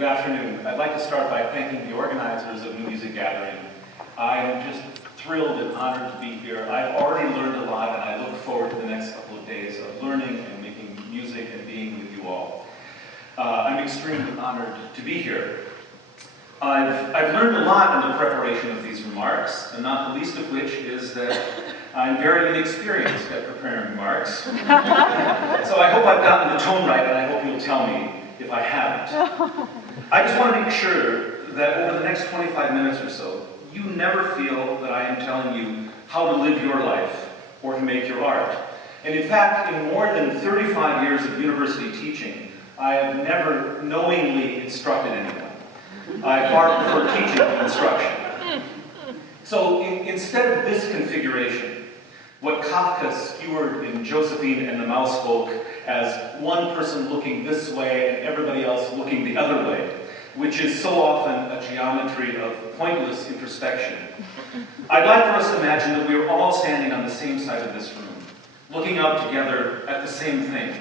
Good afternoon. I'd like to start by thanking the organizers of New Music Gathering. I'm just thrilled and honored to be here. I've already learned a lot, and I look forward to the next couple of days of learning and making music and being with you all. I'm extremely honored to be here. I've learned a lot in the preparation of these remarks, and not the least of which is that I'm very inexperienced at preparing remarks. So I hope I've gotten the tone right, and I hope you'll tell me if I haven't. I just want to make sure that over the next 25 minutes or so, you never feel that I am telling you how to live your life or to make your art. And in fact, in more than 35 years of university teaching, I have never knowingly instructed anyone. I far prefer teaching to instruction. So instead of this configuration, what Kafka skewered in Josephine and the Mousefolk as one person looking this way and everybody else looking the other way, which is so often a geometry of pointless introspection. I'd like for us to imagine that we are all standing on the same side of this room, looking out together at the same thing.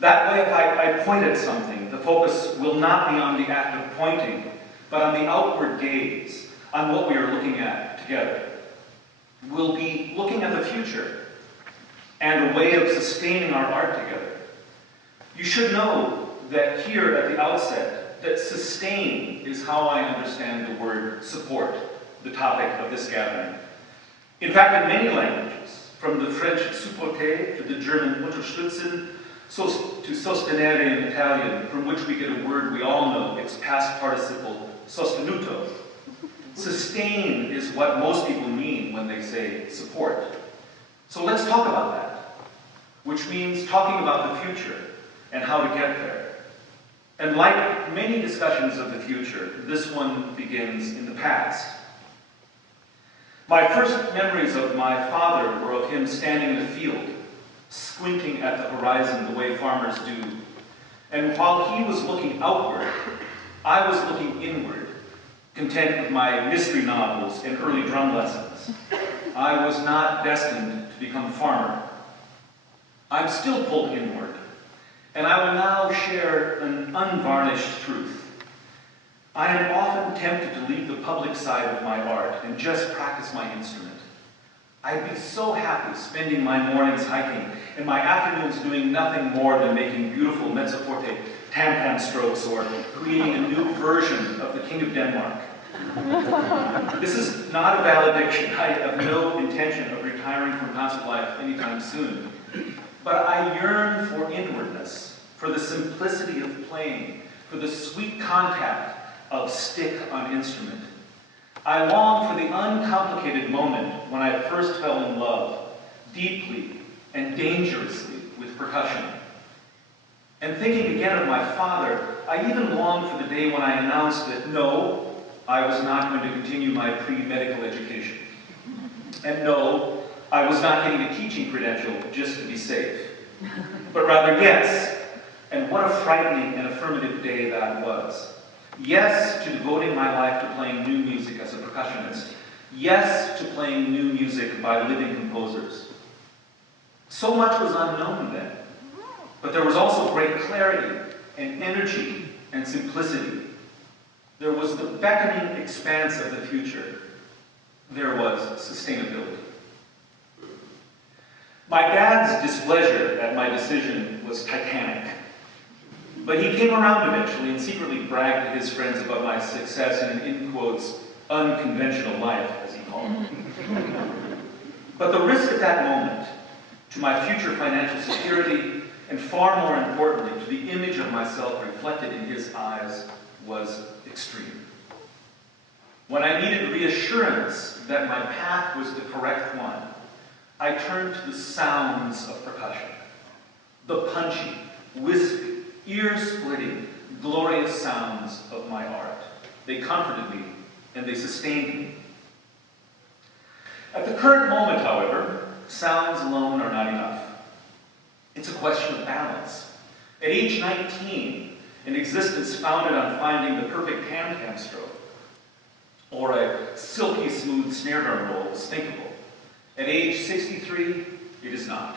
That way, if I point at something, the focus will not be on the act of pointing, but on the outward gaze, on what we are looking at together. We'll be looking at the future and a way of sustaining our art together. You should know that here at the outset, that sustain is how I understand the word support, the topic of this gathering. In fact, in many languages, from the French supporter to the German unterstützen, to sostenere in Italian, from which we get a word we all know, its past participle, sostenuto. Sustain is what most people mean when they say support. So let's talk about that, which means talking about the future and how to get there. And like many discussions of the future, this one begins in the past. My first memories of my father were of him standing in a field, squinting at the horizon the way farmers do. And while he was looking outward, I was looking inward, content with my mystery novels and early drum lessons. I was not destined to become a farmer. I'm still pulled inward, and I will now share an unvarnished truth. I am often tempted to leave the public side of my art and just practice my instrument. I'd be so happy spending my mornings hiking and my afternoons doing nothing more than making beautiful mezzo forte tam-tam strokes or creating a new version of the King of Denmark. This is not a valediction. I have no intention of retiring from concert life anytime soon. But I yearn for inwardness, for the simplicity of playing, for the sweet contact of stick on instrument. I long for the uncomplicated moment when I first fell in love, deeply and dangerously, with percussion. And thinking again of my father, I even long for the day when I announced that no, I was not going to continue my pre-medical education. And no, I was not getting a teaching credential just to be safe. But rather, yes, and what a frightening and affirmative day that was. Yes to devoting my life to playing new music as a percussionist. Yes to playing new music by living composers. So much was unknown then, but there was also great clarity and energy and simplicity. There was the beckoning expanse of the future. There was sustainability. My dad's displeasure at my decision was titanic. But he came around eventually and secretly bragged to his friends about my success in an, in quotes, unconventional life, as he called it. But the risk at that moment, to my future financial security, and far more importantly, to the image of myself reflected in his eyes, was extreme. When I needed reassurance that my path was the correct one, I turned to the sounds of percussion. The punchy, wispy, ear-splitting, glorious sounds of my art. They comforted me, and they sustained me. At the current moment, however, sounds alone are not enough. It's a question of balance. At age 19, an existence founded on finding the perfect tam-tam stroke, or a silky smooth snare drum roll is thinkable. At age 63, it is not.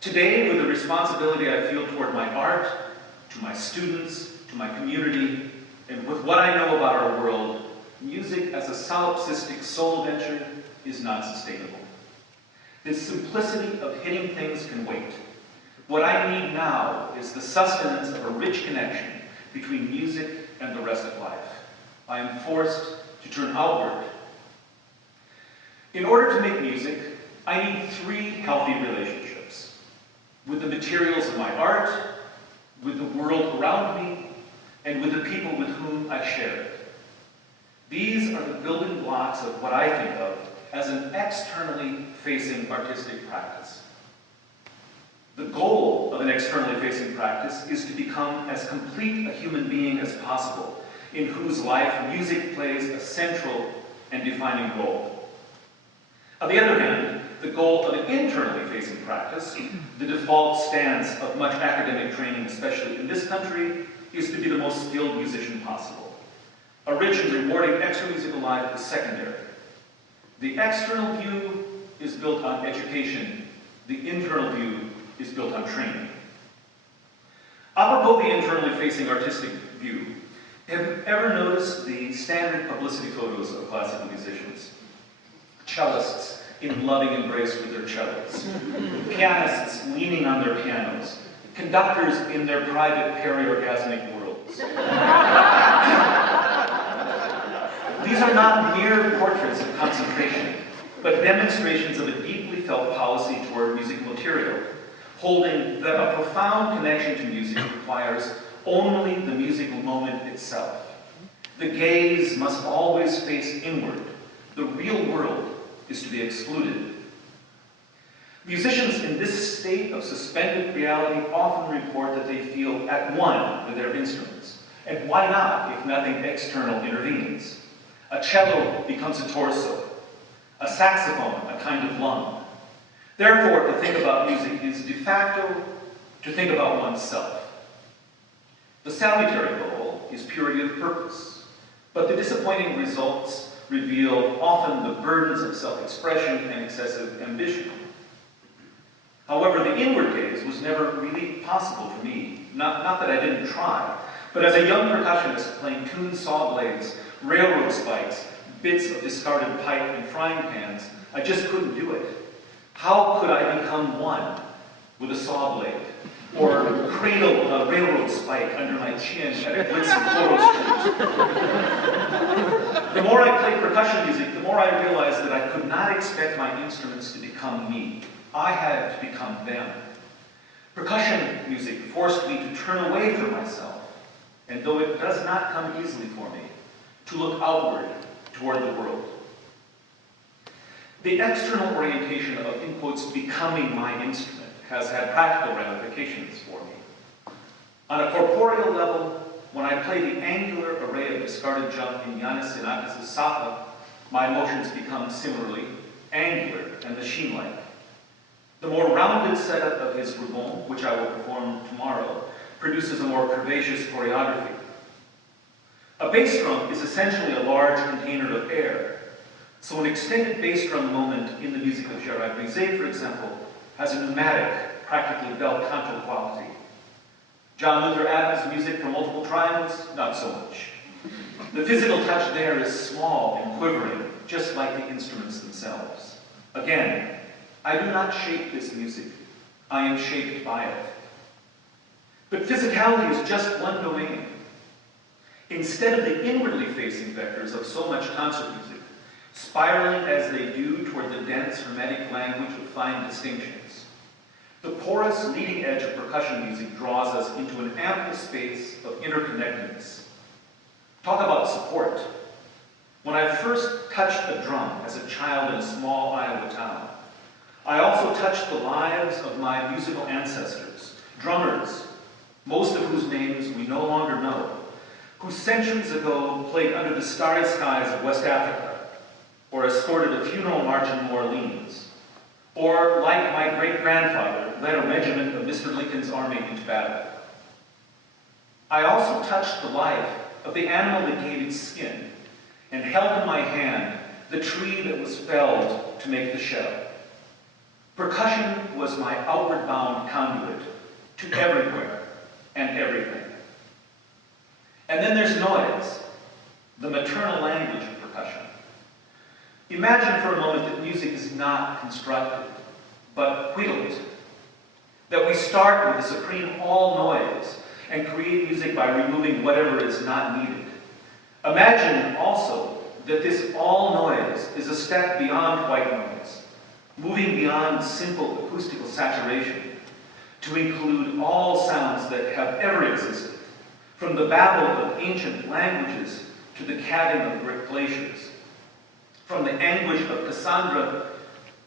Today, with the responsibility I feel toward my art, to my students, to to my community, and with what I know about our world, music as a solipsistic soul venture is not sustainable. The simplicity of hitting things can wait. What I need now is the sustenance of a rich connection between music and the rest of life. I am forced to turn outward. In order to make music, I need 3 healthy relationships: with the materials of my art, with the world around me, and with the people with whom I share it. These are the building blocks of what I think of as an externally facing artistic practice. The goal of an externally facing practice is to become as complete a human being as possible, in whose life music plays a central and defining role. On the other hand, the goal of an internally facing practice, the default stance of much academic training, especially in this country, is to be the most skilled musician possible. A rich and rewarding extra-musical life is secondary. The external view is built on education. The internal view is built on training. Apropos the internally facing artistic view, have you ever noticed the standard publicity photos of classical musicians? Cellists in loving embrace with their cellos, pianists leaning on their pianos, conductors in their private peri-orgasmic worlds. These are not mere portraits of concentration, but demonstrations of a deeply felt policy toward musical material, holding that a profound connection to music requires only the musical moment itself. The gaze must always face inward. The real world is to be excluded. Musicians in this state of suspended reality often report that they feel at one with their instruments. And why not if nothing external intervenes? A cello becomes a torso, a saxophone a kind of lung. Therefore, to think about music is de facto to think about oneself. The salutary goal is purity of purpose, but the disappointing results reveal often the burdens of self-expression and excessive ambition. However, the inward gaze was never really possible for me. Not that I didn't try, but as a young percussionist playing tuned saw blades, railroad spikes, bits of discarded pipe and frying pans, I just couldn't do it. How could I become one with a saw blade? Or cradle a railroad spike under my chin at a glitzing photo shoot? The more I played percussion music, the more I realized that I could not expect my instruments to become me. I had to become them. Percussion music forced me to turn away from myself, and though it does not come easily for me, to look outward toward the world. The external orientation of, in quotes, becoming my instrument has had practical ramifications for me. On a corporeal level, when I play the angular array of discarded junk in Yanis Xenakis' Safa, my motions become similarly angular and machine-like. The more rounded setup of his rebond, which I will perform tomorrow, produces a more curvaceous choreography. A bass drum is essentially a large container of air, so an extended bass drum moment in the music of Gerard Bizet, for example, has a pneumatic, practically bel canto quality. John Luther Adams' music for multiple triangles, not so much. The physical touch there is small and quivering, just like the instruments themselves. Again, I do not shape this music. I am shaped by it. But physicality is just one domain. Instead of the inwardly facing vectors of so much concert music, spiraling as they do toward the dense hermetic language of fine distinctions, the porous leading edge of percussion music draws us into an ample space of interconnectedness. Talk about support. When I first touched a drum as a child in a small Iowa town, I also touched the lives of my musical ancestors, drummers, most of whose names we no longer know, who centuries ago played under the starry skies of West Africa, or escorted a funeral march in New Orleans, or, like my great-grandfather, led a regiment of Mr. Lincoln's army into battle. I also touched the life of the animal that gave its skin, and held in my hand the tree that was felled to make the shell. Percussion was my outward-bound conduit to everywhere and everything. And then there's noise, the maternal language of percussion. Imagine for a moment that music is not constructed, but whittled. That we start with the supreme all noise and create music by removing whatever is not needed. Imagine also that this all noise is a step beyond white noise, moving beyond simple acoustical saturation to include all sounds that have ever existed, from the babble of ancient languages to the calving of great glaciers, from the anguish of Cassandra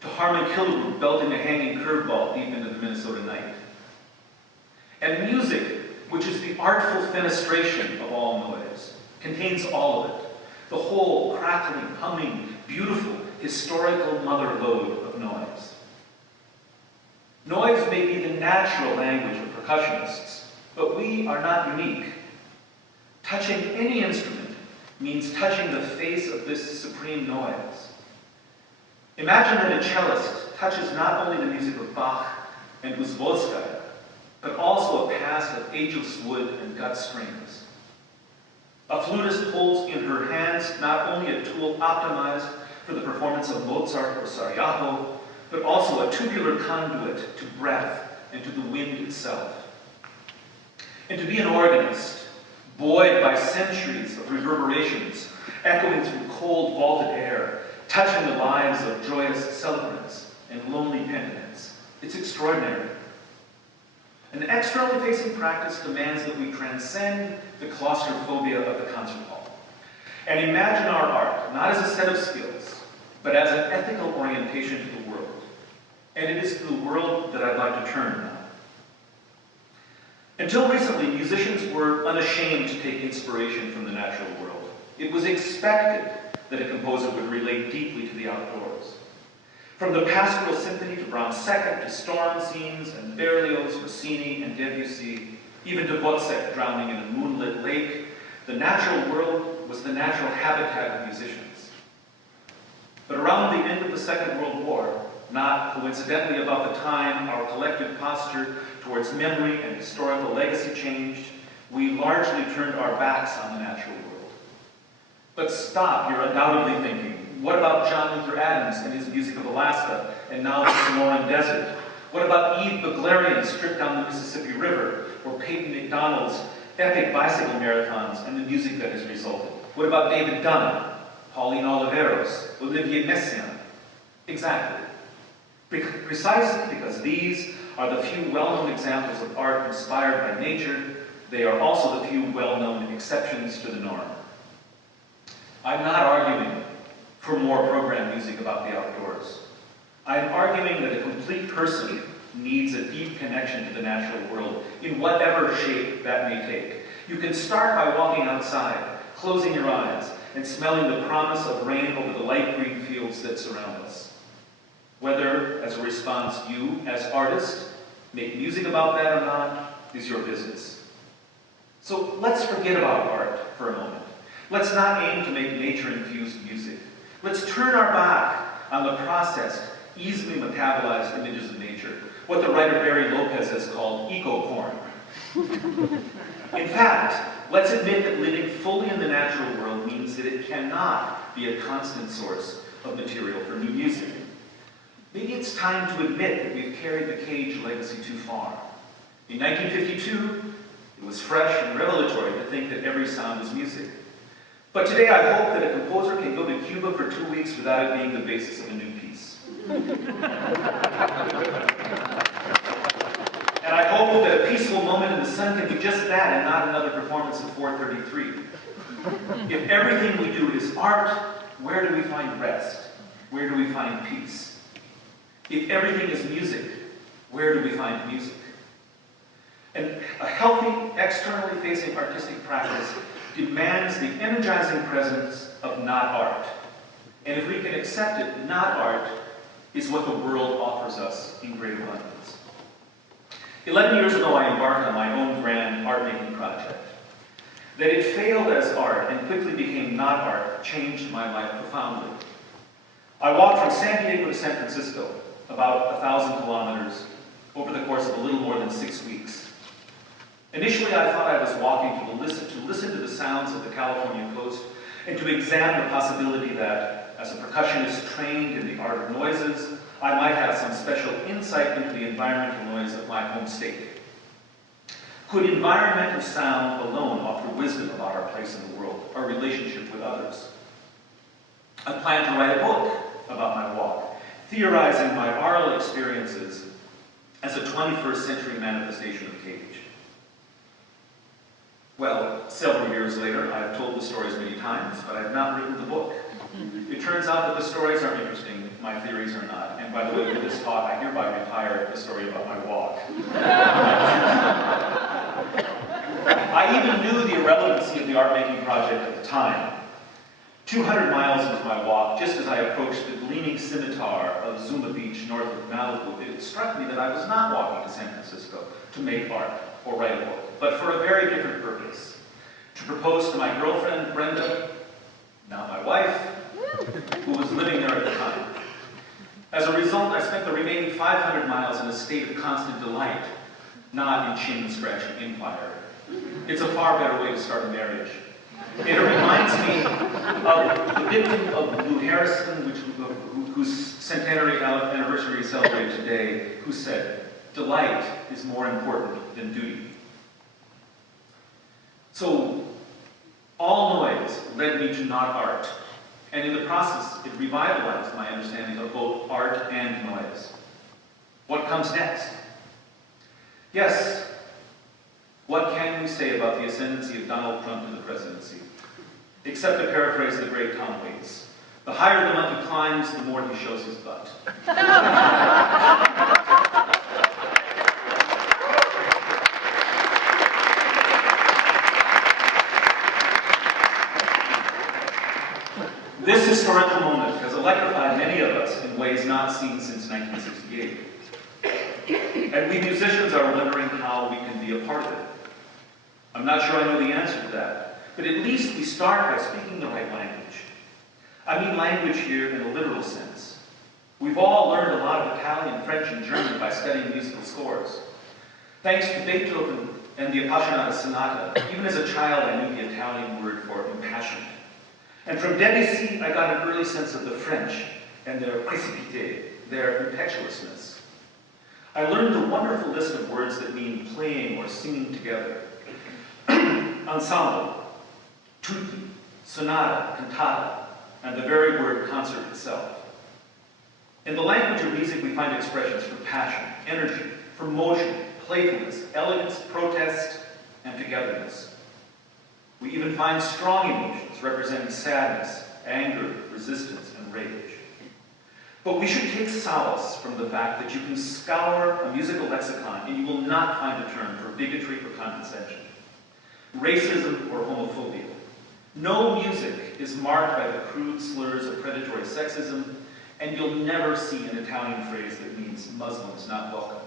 to Harmon Killebrew belting a hanging curveball deep into the Minnesota night. And music, which is the artful fenestration of all noise, contains all of it, the whole crackling, humming, beautiful, historical mother lode of noise. Noise may be the natural language of percussionists, but we are not unique. Touching any instrument means touching the face of this supreme noise. Imagine that a cellist touches not only the music of Bach and Uzvodskaya, but also a past of ageless wood and gut strings. A flutist holds in her hands not only a tool optimized for the performance of Mozart or Sarajevo, but also a tubular conduit to breath and to the wind itself. And to be an organist, buoyed by centuries of reverberations, echoing through cold, vaulted air, touching the lives of joyous celebrants and lonely penitents, it's extraordinary. An externally facing practice demands that we transcend the claustrophobia of the concert hall and imagine our art not as a set of skills, but as an ethical orientation to the world. And it is to the world that I'd like to turn now. Until recently, musicians were unashamed to take inspiration from the natural world. It was expected that a composer would relate deeply to the outdoors. From the Pastoral Symphony to Brahms' Second to storm scenes and Berlioz, Rossini, and Debussy, even to Wozzeck drowning in a moonlit lake, the natural world was the natural habitat of musicians. But around the end of the Second World War, not coincidentally about the time our collective posture towards memory and historical legacy changed, we largely turned our backs on the natural world. But stop, you're undoubtedly thinking, what about John Luther Adams and his music of Alaska and now the Sonoran Desert? What about Eve Beglarian's trip down the Mississippi River, or Peyton McDonald's epic bicycle marathons and the music that has resulted? What about David Dunham, Pauline Oliveros, Olivier Messiaen? Exactly. Precisely because these are the few well-known examples of art inspired by nature, they are also the few well-known exceptions to the norm. I'm not arguing for more program music about the outdoors. I'm arguing that a complete person needs a deep connection to the natural world, in whatever shape that may take. You can start by walking outside, closing your eyes, and smelling the promise of rain over the light green fields that surround us. Whether, as a response, you, as artists, make music about that or not, is your business. So let's forget about art for a moment. Let's not aim to make nature-infused music. Let's turn our back on the processed, easily metabolized images of nature, what the writer Barry Lopez has called eco-porn. In fact, let's admit that living fully in the natural world means that it cannot be a constant source of material for new music. Maybe it's time to admit that we've carried the Cage legacy too far. In 1952, it was fresh and revelatory to think that every sound was music. But today I hope that a composer can go to Cuba for 2 weeks without it being the basis of a new piece. And I hope that a peaceful moment in the sun can be just that and not another performance of 433. If everything we do is art, where do we find rest? Where do we find peace? If everything is music, where do we find music? And a healthy, externally facing artistic practice demands the energizing presence of not art. And if we can accept it, not art is what the world offers us in great abundance. 11 years ago, I embarked on my own grand art-making project. That it failed as art and quickly became not art changed my life profoundly. I walked from San Diego to San Francisco, about 1,000 kilometers, over the course of a little more than 6 weeks. Initially, I thought I was walking to listen to the sounds of the California coast and to examine the possibility that, as a percussionist trained in the art of noises, I might have some special insight into the environmental noise of my home state. Could environmental sound alone offer wisdom about our place in the world, our relationship with others? I plan to write a book about my walk, theorizing my aural experiences as a 21st century manifestation of cage. Well, several years later, I have told the stories many times, but I have not written the book. It turns out that the stories are interesting, my theories are not. And by the way, with this talk, I hereby retire the story about my walk. I even knew the irrelevancy of the art-making project at the time. 200 miles into my walk, just as I approached the gleaming scimitar of Zuma Beach north of Malibu, it struck me that I was not walking to San Francisco to make art or write a book, but for a very different purpose. To propose to my girlfriend, Brenda, now my wife, who was living there at the time. As a result, I spent the remaining 500 miles in a state of constant delight, not in chin-scratching inquiry. It's a far better way to start a marriage. It reminds me of the victim of Lou Harrison, whose centenary anniversary is celebrated today, who said, "Delight is more important than duty." So, all noise led me to not art, and in the process, it revitalized my understanding of both art and noise. What comes next? Yes, what can we say about the ascendancy of Donald Trump to the presidency? Except to paraphrase the great Tom Waits, the higher the monkey climbs, the more he shows his butt. This historical moment has electrified many of us in ways not seen since 1968. And we musicians are wondering how we can be a part of it. I'm not sure I know the answer to that, but at least we start by speaking the right language. I mean language here in a literal sense. We've all learned a lot of Italian, French, and German by studying musical scores. Thanks to Beethoven and the Appassionata Sonata, even as a child I knew the Italian word for impassioned. And from Debussy, I got an early sense of the French and their précipité, their impetuousness. I learned the wonderful list of words that mean playing or singing together. Ensemble, tutti, sonata, cantata, and the very word concert itself. In the language of music, we find expressions for passion, energy, for motion, playfulness, elegance, protest, and togetherness. We even find strong emotions representing sadness, anger, resistance, and rage. But we should take solace from the fact that you can scour a musical lexicon and you will not find a term for bigotry or condescension, racism or homophobia. No music is marked by the crude slurs of predatory sexism, and you'll never see an Italian phrase that means Muslims not welcome.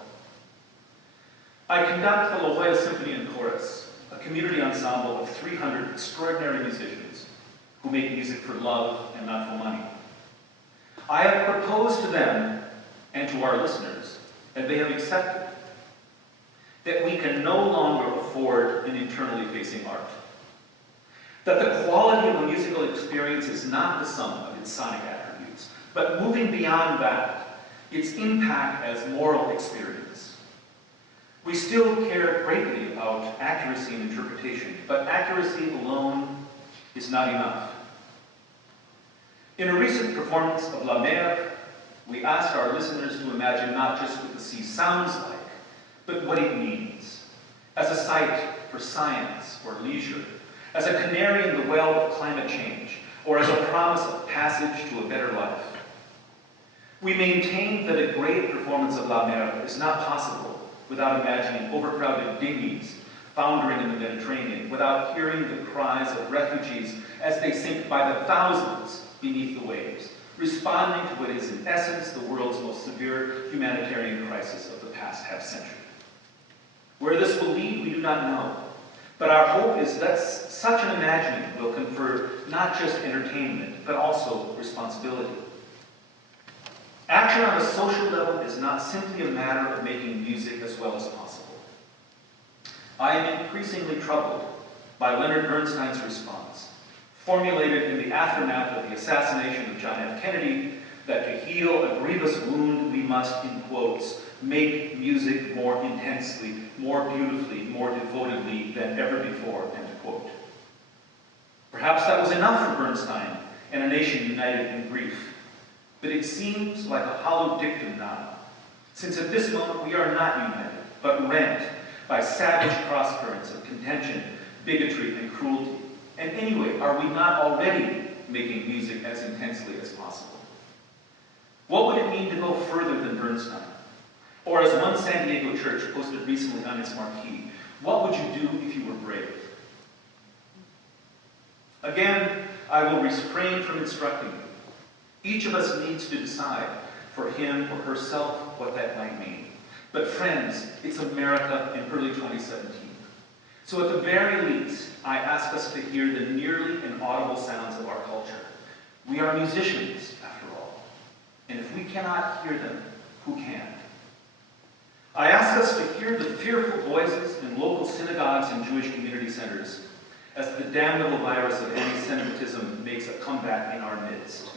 I conduct the La Jolla Symphony and Chorus, a community ensemble of 300 extraordinary musicians who make music for love and not for money. I have proposed to them and to our listeners, and they have accepted, that we can no longer afford an internally facing art. That the quality of a musical experience is not the sum of its sonic attributes, but moving beyond that, its impact as moral experience. We still care greatly about accuracy and interpretation, but accuracy alone is not enough. In a recent performance of La Mer, we asked our listeners to imagine not just what the sea sounds like, but what it means, as a site for science or leisure, as a canary in the well of climate change, or as a promise of passage to a better life. We maintain that a great performance of La Mer is not possible without imagining overcrowded dinghies foundering in the Mediterranean, without hearing the cries of refugees as they sink by the thousands beneath the waves, responding to what is in essence the world's most severe humanitarian crisis of the past half-century. Where this will lead, we do not know, but our hope is that such an imagining will confer not just entertainment, but also responsibility. Action on a social level is not simply a matter of making music as well as possible. I am increasingly troubled by Leonard Bernstein's response, formulated in the aftermath of the assassination of John F. Kennedy, that to heal a grievous wound, we must, in quotes, make music more intensely, more beautifully, more devotedly than ever before, end quote. Perhaps that was enough for Bernstein and a nation united in grief, but it seems like a hollow dictum now, since at this moment we are not united, but rent by savage crosscurrents of contention, bigotry, and cruelty. And anyway, are we not already making music as intensely as possible? What would it mean to go further than Bernstein? Or as one San Diego church posted recently on its marquee, what would you do if you were brave? Again, I will refrain from instructing you. Each of us needs to decide for him or herself what that might mean. But friends, it's America in early 2017. So at the very least, I ask us to hear the nearly inaudible sounds of our culture. We are musicians, after all. And if we cannot hear them, who can? I ask us to hear the fearful voices in local synagogues and Jewish community centers as the damnable virus of anti-Semitism makes a comeback in our midst.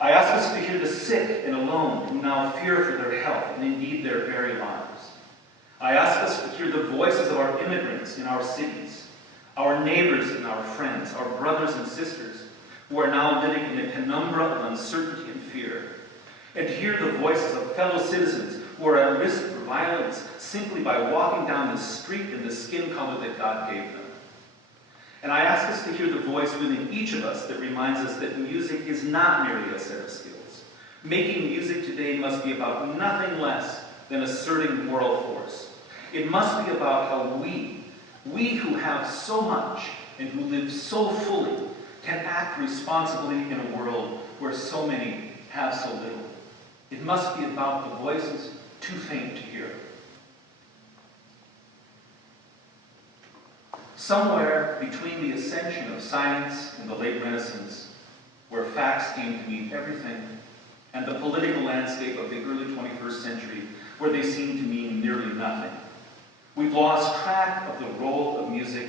I ask us to hear the sick and alone who now fear for their health and indeed their very lives. I ask us to hear the voices of our immigrants in our cities, our neighbors and our friends, our brothers and sisters who are now living in a penumbra of uncertainty and fear, and to hear the voices of fellow citizens who are at risk for violence simply by walking down the street in the skin color that God gave them. And I ask us to hear the voice within each of us that reminds us that music is not merely a set of skills. Making music today must be about nothing less than asserting moral force. It must be about how we who have so much and who live so fully, can act responsibly in a world where so many have so little. It must be about the voices too faint to hear. Somewhere between the ascension of science in the late Renaissance, where facts came to mean everything, and the political landscape of the early 21st century, where they seemed to mean nearly nothing, we've lost track of the role of music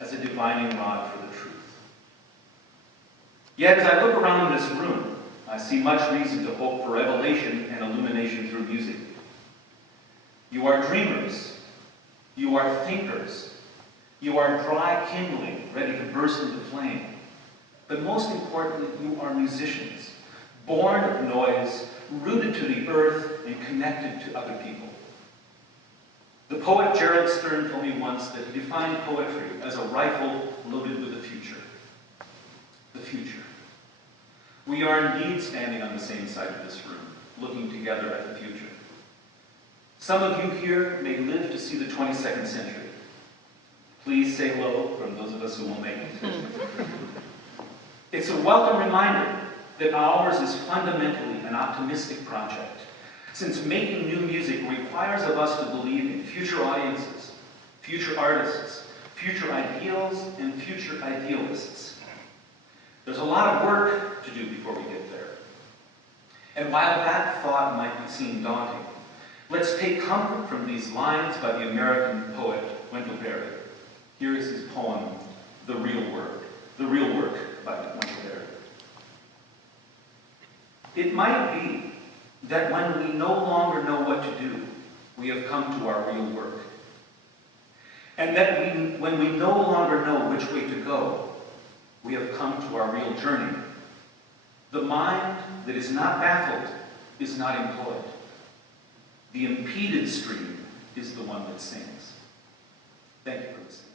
as a divining rod for the truth. Yet as I look around this room, I see much reason to hope for revelation and illumination through music. You are dreamers. You are thinkers. You are dry kindling, ready to burst into flame. But most importantly, you are musicians, born of noise, rooted to the earth, and connected to other people. The poet Gerald Stern told me once that he defined poetry as a rifle loaded with the future. The future. We are indeed standing on the same side of this room, looking together at the future. Some of you here may live to see the 22nd century. Please say hello from those of us who will make it. It's a welcome reminder that ours is fundamentally an optimistic project, since making new music requires of us to believe in future audiences, future artists, future ideals, and future idealists. There's a lot of work to do before we get there. And while that thought might seem daunting, let's take comfort from these lines by the American poet Wendell Berry. Here is his poem, The Real Work by Wendell Berry. It might be that when we no longer know what to do, we have come to our real work. And that when we no longer know which way to go, we have come to our real journey. The mind that is not baffled is not employed. The impeded stream is the one that sings. Thank you for listening.